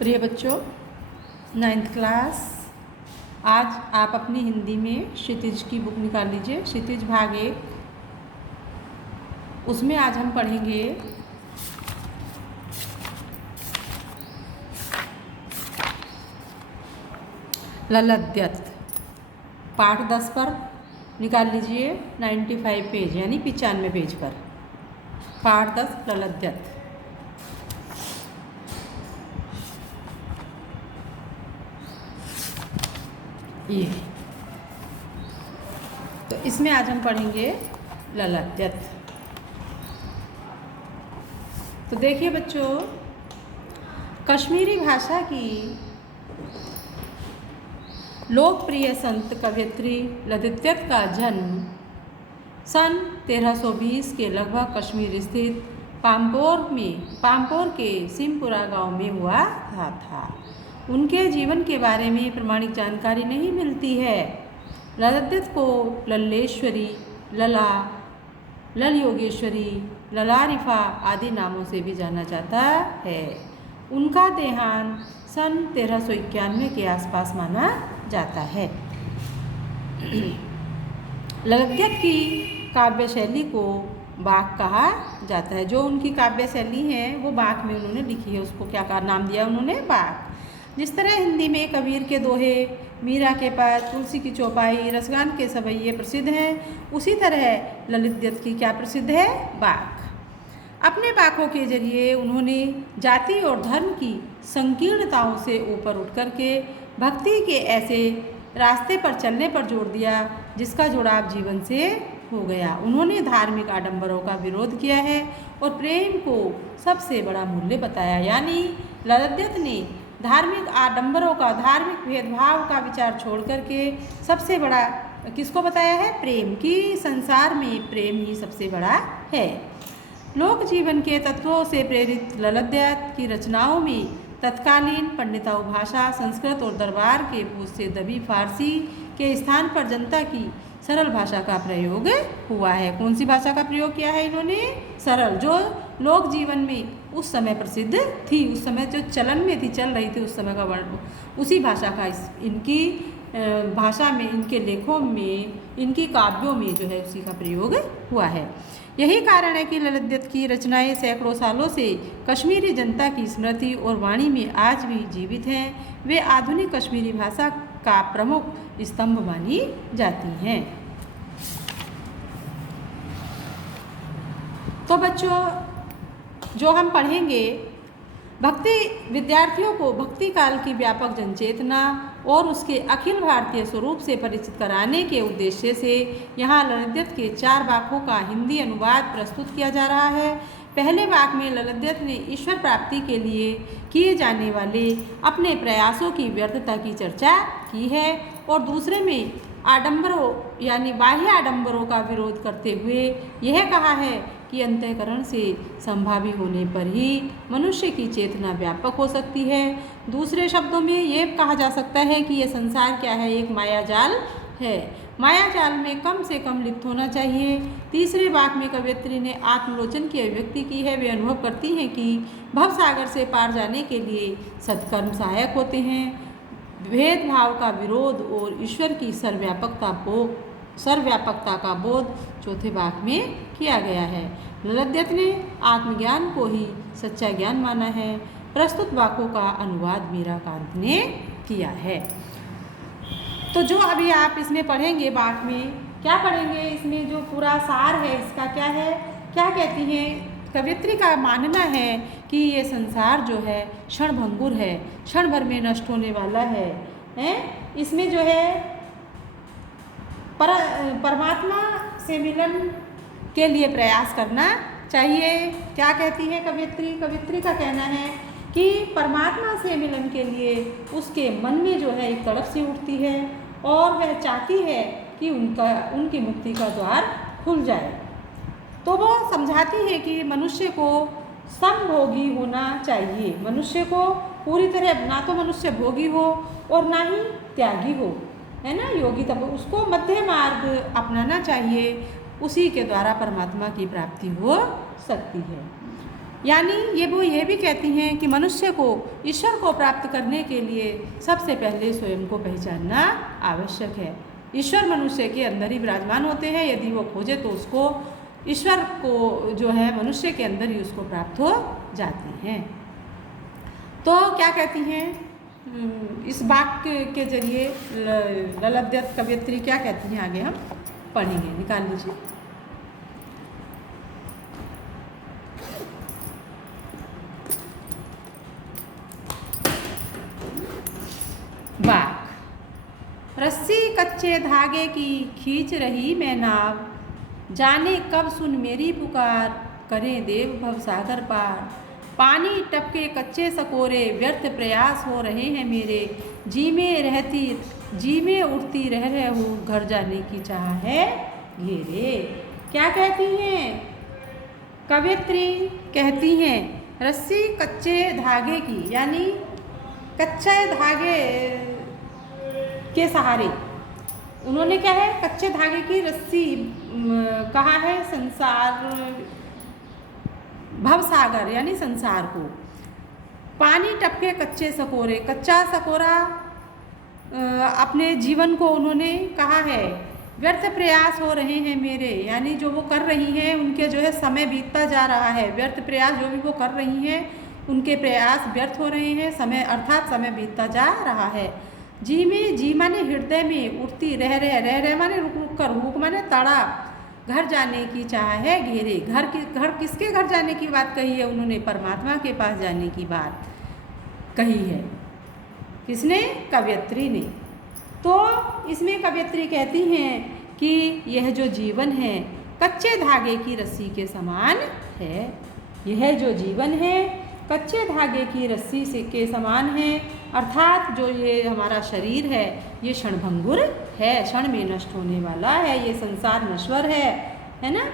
प्रिय बच्चों, 9th class, आज आप अपनी हिंदी में क्षितिज की बुक निकाल लीजिए। क्षितिज भाग 1, उसमें आज हम पढ़ेंगे ललद्यत। पाठ 10 पर निकाल लीजिए, 95 पेज यानी 95 पेज पर। पाठ 10 ललद्यत। ये तो इसमें आज हम पढ़ेंगे ललद्यत। तो देखिए बच्चों, कश्मीरी भाषा की लोकप्रिय संत कवयित्री ललद्यत का जन्म सन 1320 के लगभग कश्मीर स्थित पाम्पोर के सिमपुरा गांव में हुआ था। उनके जीवन के बारे में प्रमाणिक जानकारी नहीं मिलती है। ललद्यत को लल्लेश्वरी, लला, लल योगेश्वरी, ललारिफा आदि नामों से भी जाना जाता है। उनका देहांत सन 1391 के आसपास माना जाता है। ललद्यत की काव्य शैली को बाक कहा जाता है। जो उनकी काव्य शैली है वो बाक में उन्होंने लिखी है। उसको क्या नाम दिया उन्होंने? बाक। जिस तरह हिंदी में कबीर के दोहे, मीरा के पद, तुलसी की चौपाई, रसगान के सवैये प्रसिद्ध हैं, उसी तरह ललद्यत की क्या प्रसिद्ध है? बाक। अपने बाकों के जरिए उन्होंने जाति और धर्म की संकीर्णताओं से ऊपर उठ करके भक्ति के ऐसे रास्ते पर चलने पर जोर दिया जिसका जुड़ाव जीवन से हो गया। उन्होंने धार्मिक आडंबरों का विरोध किया है और प्रेम को सबसे बड़ा मूल्य बताया। यानी ललद्यत ने धार्मिक आडंबरों का, धार्मिक भेदभाव का विचार छोड़ करके सबसे बड़ा किसको बताया है? प्रेम की। संसार में प्रेम ही सबसे बड़ा है। लोक जीवन के तत्वों से प्रेरित ललद्यत की रचनाओं में तत्कालीन पंडिताऊ भाषा, संस्कृत और दरबार के बोझ से दबी फारसी के स्थान पर जनता की सरल भाषा का प्रयोग हुआ है। कौन सी भाषा का प्रयोग किया है इन्होंने? सरल, जो लोक जीवन में उस समय प्रसिद्ध थी, उस समय जो चलन में थी, चल रही थी उस समय का वर्ण, उसी भाषा का इनकी भाषा में, इनके लेखों में, इनकी काव्यों में जो है उसी का प्रयोग हुआ है। यही कारण है कि ललद्यत की रचनाएं सैकड़ों सालों से कश्मीरी जनता की स्मृति और वाणी में आज भी जीवित हैं। वे आधुनिक कश्मीरी भाषा का प्रमुख स्तंभ मानी जाती हैं। तो बच्चों, जो हम पढ़ेंगे, भक्ति विद्यार्थियों को भक्ति काल की व्यापक जनचेतना और उसके अखिल भारतीय स्वरूप से परिचित कराने के उद्देश्य से यहाँ ललद्यत के 4 वाक्यों का हिंदी अनुवाद प्रस्तुत किया जा रहा है। पहले वाक्य में ललद्यत ने ईश्वर प्राप्ति के लिए किए जाने वाले अपने प्रयासों की व्यर्थता की चर्चा की है और दूसरे में आडंबरों यानी बाह्य आडंबरों का विरोध करते हुए यह कहा है कि अंतःकरण से संभावी होने पर ही मनुष्य की चेतना व्यापक हो सकती है। दूसरे शब्दों में ये कहा जा सकता है कि यह संसार क्या है? एक मायाजाल है। मायाजाल में कम से कम लिप्त होना चाहिए। तीसरे वाक्य में कवयित्री ने आत्मलोचन की अभिव्यक्ति की है। वे अनुभव करती हैं कि भवसागर से पार जाने के लिए सत्कर्म सहायक होते हैं। भेदभाव का विरोध और ईश्वर की सर्वव्यापकता का बोध चौथे वाक्य में किया गया है। ललद्यत ने आत्मज्ञान को ही सच्चा ज्ञान माना है। प्रस्तुत वाक्यों का अनुवाद मीराकांत ने किया है। तो जो अभी आप इसमें पढ़ेंगे, वाक्य में क्या पढ़ेंगे? इसमें जो पूरा सार है इसका क्या है? क्या कहती हैं? कवयित्री का मानना है कि ये संसार जो है क्षणभंगुर है, क्षण भर में नष्ट होने वाला है। इसमें जो है परमात्मा से मिलन के लिए प्रयास करना चाहिए। क्या कहती है कवयित्री? कवयित्री का कहना है कि परमात्मा से मिलन के लिए उसके मन में जो है एक तड़प सी उठती है और वह चाहती है कि उनकी मुक्ति का द्वार खुल जाए। तो वो समझाती है कि मनुष्य को समभोगी होना चाहिए। मनुष्य को पूरी तरह ना तो मनुष्य भोगी हो और ना ही त्यागी हो, है ना, योगी। तब उसको मध्य मार्ग अपनाना चाहिए। उसी के द्वारा परमात्मा की प्राप्ति हो सकती है। यानी ये भी कहती हैं कि मनुष्य को ईश्वर को प्राप्त करने के लिए सबसे पहले स्वयं को पहचानना आवश्यक है। ईश्वर मनुष्य के अंदर ही विराजमान होते हैं, यदि वो खोजे तो उसको ईश्वर को जो है मनुष्य के अंदर ही उसको प्राप्त हो जाते हैं। तो क्या कहती हैं इस वाक्य के जरिए ललद्यत कवयित्री क्या कहती हैं, आगे हम पढ़ेंगे, निकाल लीजिए। वाक, रस्सी कच्चे धागे की खींच रही मैं नाव, जाने कब सुन मेरी पुकार, करें देव भव सागर पार। पानी टपके कच्चे सकोरे, व्यर्थ प्रयास हो रहे हैं मेरे, जी में उठती रह हूँ, घर जाने की चाह है घेरे। क्या कहती हैं कवयित्री? कहती हैं रस्सी कच्चे धागे की, यानी कच्चे धागे के सहारे, उन्होंने क्या है कच्चे धागे की रस्सी कहा है संसार भवसागर यानी संसार को। पानी टपके कच्चे सकोरे, कच्चा सकोरा अपने जीवन को उन्होंने कहा है व्यर्थ प्रयास हो रहे हैं मेरे, यानी जो वो कर रही हैं उनके जो है समय बीतता जा रहा है। व्यर्थ प्रयास जो भी वो कर रही हैं उनके प्रयास व्यर्थ हो रहे हैं, समय अर्थात समय बीतता जा रहा है। जी माने हृदय में उठती रह माने रुक रुक कर, हुक माने तड़ा, घर जाने की चाह है घेरे। घर किसके घर जाने की बात कही है उन्होंने? परमात्मा के पास जाने की बात कही है। किसने? कवयित्री ने। तो इसमें कवयित्री कहती हैं कि यह जो जीवन है कच्चे धागे की रस्सी के समान है। यह जो जीवन है कच्चे धागे की रस्सी से के समान है, अर्थात जो ये हमारा शरीर है ये क्षणभंगुर है, क्षण में नष्ट होने वाला है, ये संसार नश्वर है ना।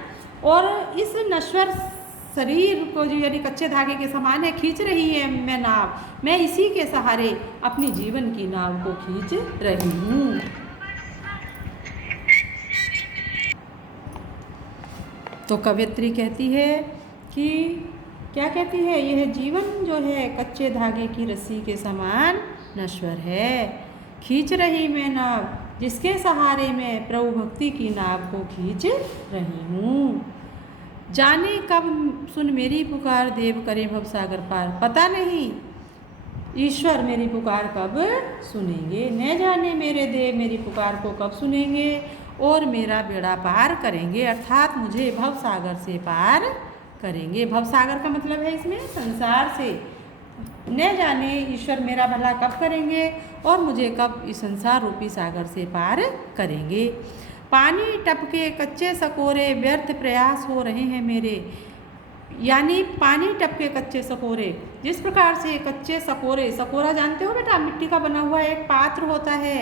और इस नश्वर शरीर को जो यानी कच्चे धागे के समान है, खींच रही है मैं नाव, मैं इसी के सहारे अपनी जीवन की नाव को खींच रही हूँ। तो कवयित्री कहती है कि क्या कहती है? यह जीवन जो है कच्चे धागे की रस्सी के समान नश्वर है, खींच रही मैं नाव, जिसके सहारे मैं प्रभु भक्ति की नाव को खींच रही हूँ। जाने कब सुन मेरी पुकार, देव करे भवसागर पार। पता नहीं ईश्वर मेरी पुकार कब सुनेंगे, न जाने मेरे देव मेरी पुकार को कब सुनेंगे और मेरा बेड़ा पार करेंगे, अर्थात मुझे भवसागर से पार करेंगे। भवसागर का मतलब है इसमें संसार से, न जाने ईश्वर मेरा भला कब करेंगे और मुझे कब इस संसार रूपी सागर से पार करेंगे। पानी टपके कच्चे सकोरे, व्यर्थ प्रयास हो रहे हैं मेरे, यानी पानी टपके कच्चे सकोरे, जिस प्रकार से कच्चे सकोरे, सकोरा जानते हो बेटा, मिट्टी का बना हुआ एक पात्र होता है,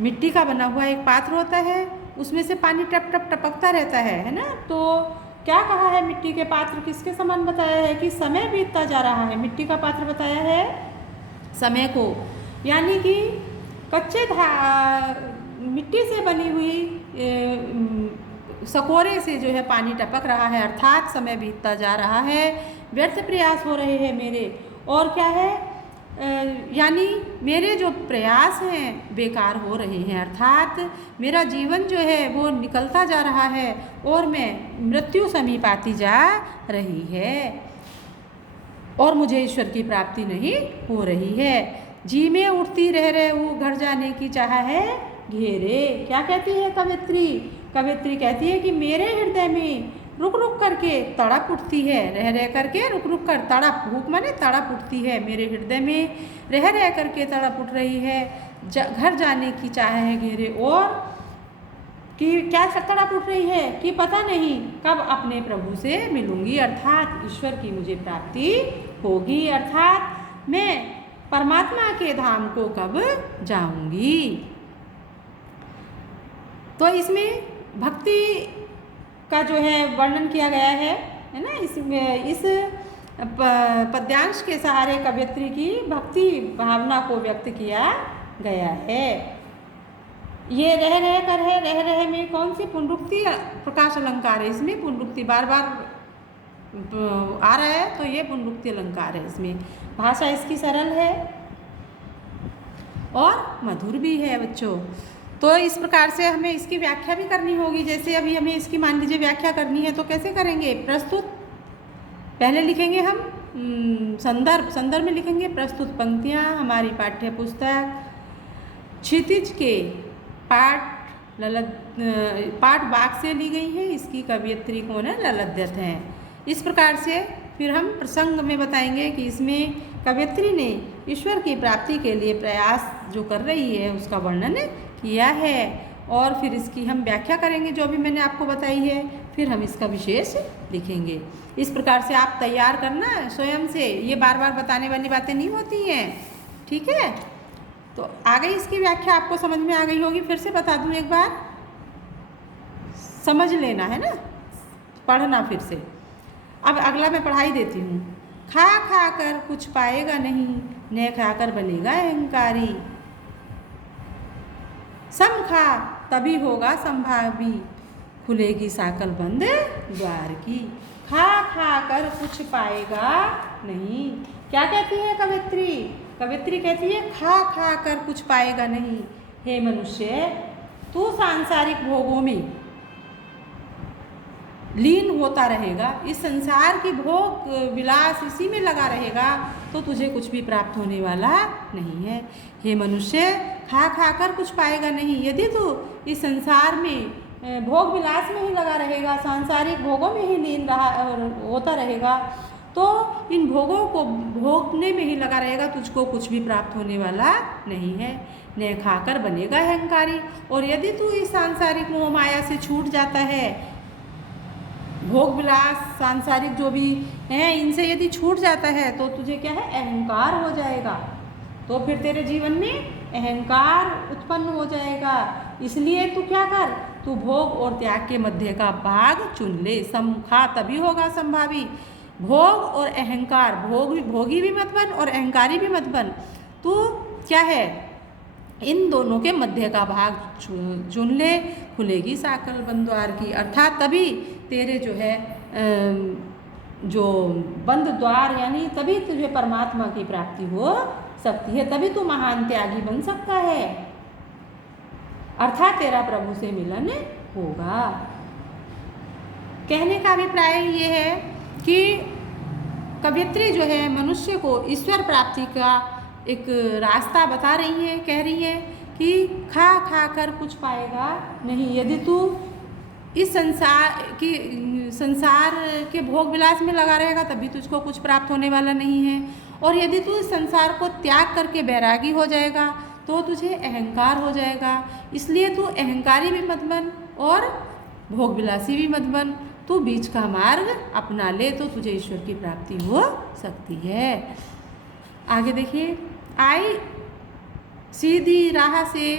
मिट्टी का बना हुआ एक पात्र होता है, उसमें से पानी टप टप टपकता रहता है ना। तो क्या कहा है? मिट्टी के पात्र किसके समान बताया है? कि समय बीतता जा रहा है, मिट्टी का पात्र बताया है समय को, यानी कि कच्चे मिट्टी से बनी हुई सकोरे से जो है पानी टपक रहा है, अर्थात समय बीतता जा रहा है, व्यर्थ प्रयास हो रहे हैं मेरे। और क्या है? यानी मेरे जो प्रयास हैं बेकार हो रहे हैं, अर्थात मेरा जीवन जो है वो निकलता जा रहा है और मैं मृत्यु समीप आती जा रही है और मुझे ईश्वर की प्राप्ति नहीं हो रही है। जी में उठती रह हूँ, घर जाने की चाह है घेरे। क्या कहती है कवयित्री? कवयित्री कहती है कि मेरे हृदय में रुक रुक करके तड़प उठती है, रह करके रुक रुक कर तड़प, भूख माने तड़प उठती है, मेरे हृदय में रह करके तड़प उठ रही है, घर जाने की चाह है घेरे। और कि क्या तड़प उठ रही है कि पता नहीं कब अपने प्रभु से मिलूंगी, अर्थात ईश्वर की मुझे प्राप्ति होगी, अर्थात मैं परमात्मा के धाम को कब जाऊंगी। तो इसमें भक्ति का जो है वर्णन किया गया है ना। इसमें इस पद्यांश के सहारे कवयित्री की भक्ति भावना को व्यक्त किया गया है। ये रह कर है, रह में कौन सी पुनरुक्ति? प्रकाश अलंकार है, इसमें पुनरुक्ति बार बार आ रहा है तो ये पुनरुक्ति अलंकार है। इसमें भाषा इसकी सरल है और मधुर भी है बच्चों। तो इस प्रकार से हमें इसकी व्याख्या भी करनी होगी। जैसे अभी हमें इसकी मान लीजिए व्याख्या करनी है तो कैसे करेंगे? प्रस्तुत पहले लिखेंगे हम संदर्भ में लिखेंगे प्रस्तुत पंक्तियाँ हमारी पाठ्य पुस्तक क्षितिज के पाठ बाग से ली गई है। इसकी कवयित्री कौन है? ललित दत्त हैं। इस प्रकार से फिर हम प्रसंग में बताएंगे कि इसमें कवयित्री ने ईश्वर की प्राप्ति के लिए प्रयास जो कर रही है उसका वर्णन किया है और फिर इसकी हम व्याख्या करेंगे जो भी मैंने आपको बताई है। फिर हम इसका विशेष लिखेंगे। इस प्रकार से आप तैयार करना स्वयं से, ये बार बार बताने वाली बातें नहीं होती हैं, ठीक है। तो आ गई इसकी व्याख्या, आपको समझ में आ गई होगी। फिर से बता दूं एक बार, समझ लेना है ना, पढ़ना फिर से। अब अगला मैं पढ़ाई देती हूँ। खा खा कर कुछ पाएगा नहीं, न खाकर बनेगा अहंकारी। सम खा तभी होगा संभावी, खुलेगी साकल बंद द्वार की। खा खा कर कुछ पाएगा नहीं। क्या कहती है कवयित्री? कवयित्री कहती है खा खा कर कुछ पाएगा नहीं। हे मनुष्य, तू सांसारिक भोगों में लीन होता रहेगा, इस संसार की भोग विलास इसी में लगा रहेगा तो तुझे कुछ भी प्राप्त होने वाला नहीं है। हे मनुष्य, खा खा कर कुछ पाएगा नहीं। यदि तू इस संसार में भोग विलास में ही लगा रहेगा, सांसारिक भोगों में ही लीन होता रहेगा तो इन भोगों को भोगने में ही लगा रहेगा, तुझको कुछ भी प्राप्त होने वाला नहीं है। न खाकर बनेगा अहंकारी। और यदि तू इस सांसारिक मोह माया से छूट जाता है, भोग विलास सांसारिक जो भी हैं इनसे यदि छूट जाता है तो तुझे क्या है? अहंकार हो जाएगा। तो फिर तेरे जीवन में अहंकार उत्पन्न हो जाएगा। इसलिए तू क्या कर? तू भोग और त्याग के मध्य का भाग चुन ले। सम खा तभी होगा संभावी। भोग और अहंकार, भोगी भी मत बन और अहंकारी भी मत बन। तू क्या है? इन दोनों के मध्य का भाग चुन ले, खुलेगी साकल बंद द्वार की। अर्थात तभी तेरे जो है जो बंद द्वार, यानी तभी तुझे परमात्मा की प्राप्ति हो सकती है, तभी तू महान त्यागी बन सकता है, अर्थात तेरा प्रभु से मिलन होगा। कहने का अभिप्राय ये है कि कवयित्री जो है मनुष्य को ईश्वर प्राप्ति का एक रास्ता बता रही है। कह रही है कि खा खा कर कुछ पाएगा नहीं। यदि तू इस संसार के भोग विलास में लगा रहेगा तभी तुझको कुछ प्राप्त होने वाला नहीं है। और यदि तू इस संसार को त्याग करके बैरागी हो जाएगा तो तुझे अहंकार हो जाएगा। इसलिए तू अहंकारी भी मत बन और भोग विलासी भी मत बन। तू बीच का मार्ग अपना ले तो तुझे ईश्वर की प्राप्ति हो सकती है। आगे देखिए, आई सीधी राह से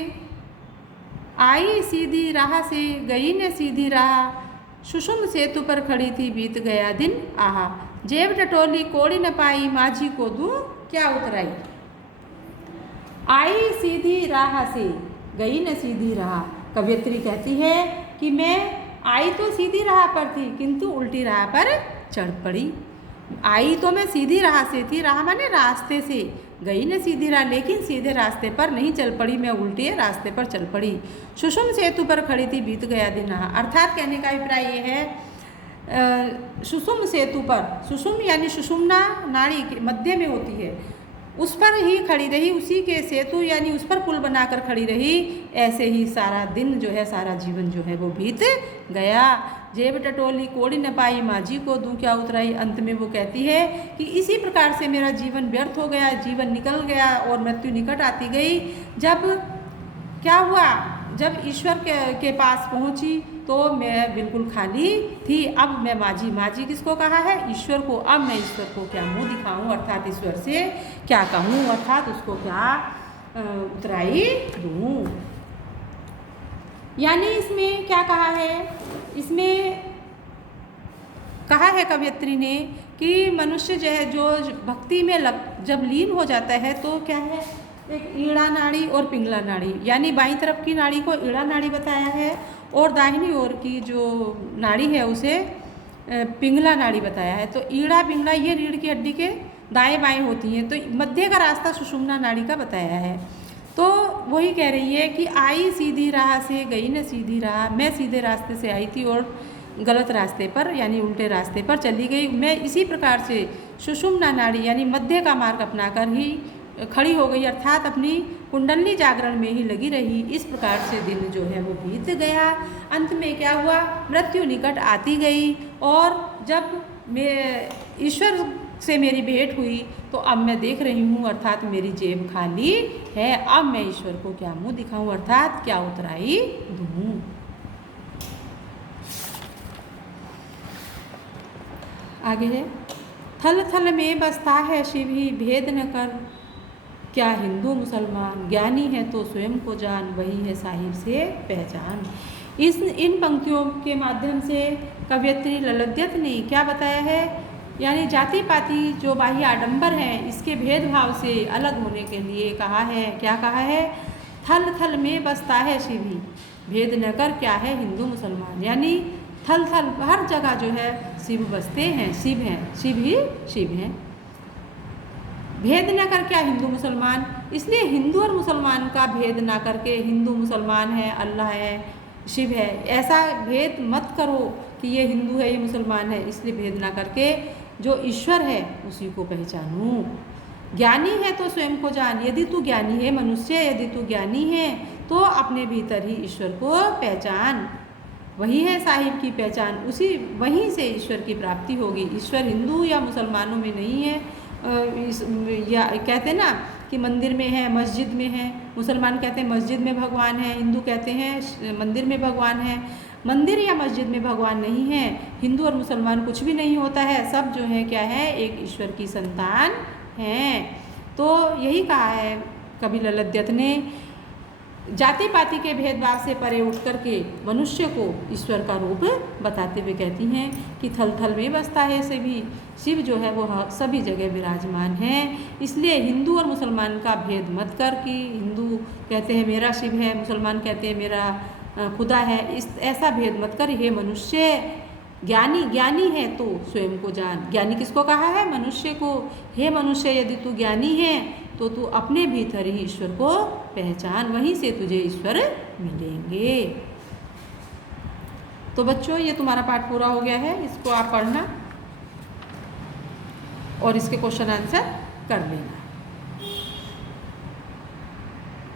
गई न सीधी राह, सुषुम सेतु पर खड़ी थी बीत गया दिन आहा, जेब टटोली कोड़ी न पाई, माझी को दूं क्या उतराई। आई सीधी राह से गई न सीधी राह। कवयित्री कहती है कि मैं आई तो सीधी राह पर थी किंतु उल्टी राह पर चढ़ पड़ी। आई तो मैं सीधी राह से थी, राह माने रास्ते से, गई न सीधी राह लेकिन सीधे रास्ते पर नहीं चल पड़ी, मैं उल्टे रास्ते पर चल पड़ी। सुषुम सेतु पर खड़ी थी बीत गया दिन। अर्थात कहने का अभिप्राय ये है सुषुम सेतु पर, सुषुम यानी सुषुम्ना नाड़ी के मध्य में होती है, उस पर ही खड़ी रही, उसी के सेतु यानी उस पर पुल बनाकर खड़ी रही। ऐसे ही सारा दिन जो है, सारा जीवन जो है वो बीत गया। जेब टटोली कोड़ी न पाई, माझी को दूं क्या उतराई। अंत में वो कहती है कि इसी प्रकार से मेरा जीवन व्यर्थ हो गया, जीवन निकल गया और मृत्यु निकट आती गई। जब क्या हुआ, जब ईश्वर के पास पहुंची तो मैं बिल्कुल खाली थी। अब मैं माझी किसको कहा है? ईश्वर को। अब मैं ईश्वर को क्या मुंह दिखाऊं, अर्थात ईश्वर से क्या कहूं, अर्थात उसको क्या उतराई दूं। यानी इसमें क्या कहा है? इसमें कहा है कवयित्री ने कि मनुष्य जो है जो भक्ति में जब लीन हो जाता है तो क्या है, एक ईड़ा नाड़ी और पिंगला नाड़ी, यानी बाईं तरफ की नाड़ी को ईड़ा नाड़ी बताया है और दाहिनी ओर की जो नाड़ी है उसे पिंगला नाड़ी बताया है। तो ईड़ा पिंगला ये रीढ़ की हड्डी के दाएं बाएं होती हैं। तो मध्य का रास्ता सुषुम्ना नाड़ी का बताया है। तो वही कह रही है कि आई सीधी राह से गई न सीधी राह, मैं सीधे रास्ते से आई थी और गलत रास्ते पर यानी उल्टे रास्ते पर चली गई। मैं इसी प्रकार से सुषुम्ना नाड़ी यानी मध्य का मार्ग अपनाकर ही खड़ी हो गई, अर्थात अपनी कुंडली जागरण में ही लगी रही। इस प्रकार से दिन जो है वो बीत गया। अंत में क्या हुआ, मृत्यु निकट आती गई और जब मैं ईश्वर से मेरी भेंट हुई तो अब मैं देख रही हूँ, अर्थात मेरी जेब खाली है। अब मैं ईश्वर को क्या मुँह दिखाऊँ, अर्थात क्या उतराई दूँ। आगे है, थल थल में बसता है शिव ही भेद न कर, क्या हिंदू मुसलमान ज्ञानी है तो स्वयं को जान, वही है साहिब से पहचान। इन पंक्तियों के माध्यम से कवयित्री ललित ने क्या बताया है, यानी जाति पाति जो बाह्य आडंबर है इसके भेदभाव से अलग होने के लिए कहा है। क्या कहा है, थल थल में बसता है शिव ही भेद न कर, क्या है हिंदू मुसलमान, यानी थल थल हर जगह जो है शिव बसते हैं, शिव हैं, शिव ही शिव हैं। भेद न कर क्या हिंदू मुसलमान, इसलिए हिंदू और मुसलमान का भेद ना करके हिंदू मुसलमान है, अल्लाह है, शिव है, ऐसा भेद मत करो कि ये हिंदू है ये मुसलमान है। इसलिए भेद ना करके जो ईश्वर है उसी को पहचानो। ज्ञानी है तो स्वयं को जान, यदि तू ज्ञानी है मनुष्य, यदि तू ज्ञानी है तो अपने भीतर ही ईश्वर को पहचान, वही है साहिब की पहचान, उसी वहीं से ईश्वर की प्राप्ति होगी। ईश्वर हिंदू या मुसलमानों में नहीं है। या कहते ना कि मंदिर में है, मस्जिद में है, मुसलमान कहते हैं मस्जिद में भगवान है, हिंदू कहते हैं मंदिर में भगवान है। मंदिर या मस्जिद में भगवान नहीं है, हिंदू और मुसलमान कुछ भी नहीं होता है, सब जो है क्या है, एक ईश्वर की संतान हैं। तो यही कहा है कवि ललित ने, जाति पाति के भेदभाव से परे उठ करके मनुष्य को ईश्वर का रूप बताते हुए कहती हैं कि थल थल में बसता है सभी, शिव जो है वो सभी जगह विराजमान है। इसलिए हिंदू और मुसलमान का भेद मत कर कि हिंदू कहते हैं मेरा शिव है, मुसलमान कहते हैं मेरा खुदा है, इस ऐसा भेद मत कर। हे मनुष्य, ज्ञानी है तो स्वयं को जान। ज्ञानी किसको कहा है, मनुष्य को। हे मनुष्य, यदि तू ज्ञानी है तो तू अपने भीतर ही ईश्वर को पहचान, वहीं से तुझे ईश्वर मिलेंगे। तो बच्चों ये तुम्हारा पाठ पूरा हो गया है, इसको आप पढ़ना और इसके क्वेश्चन आंसर कर लेना।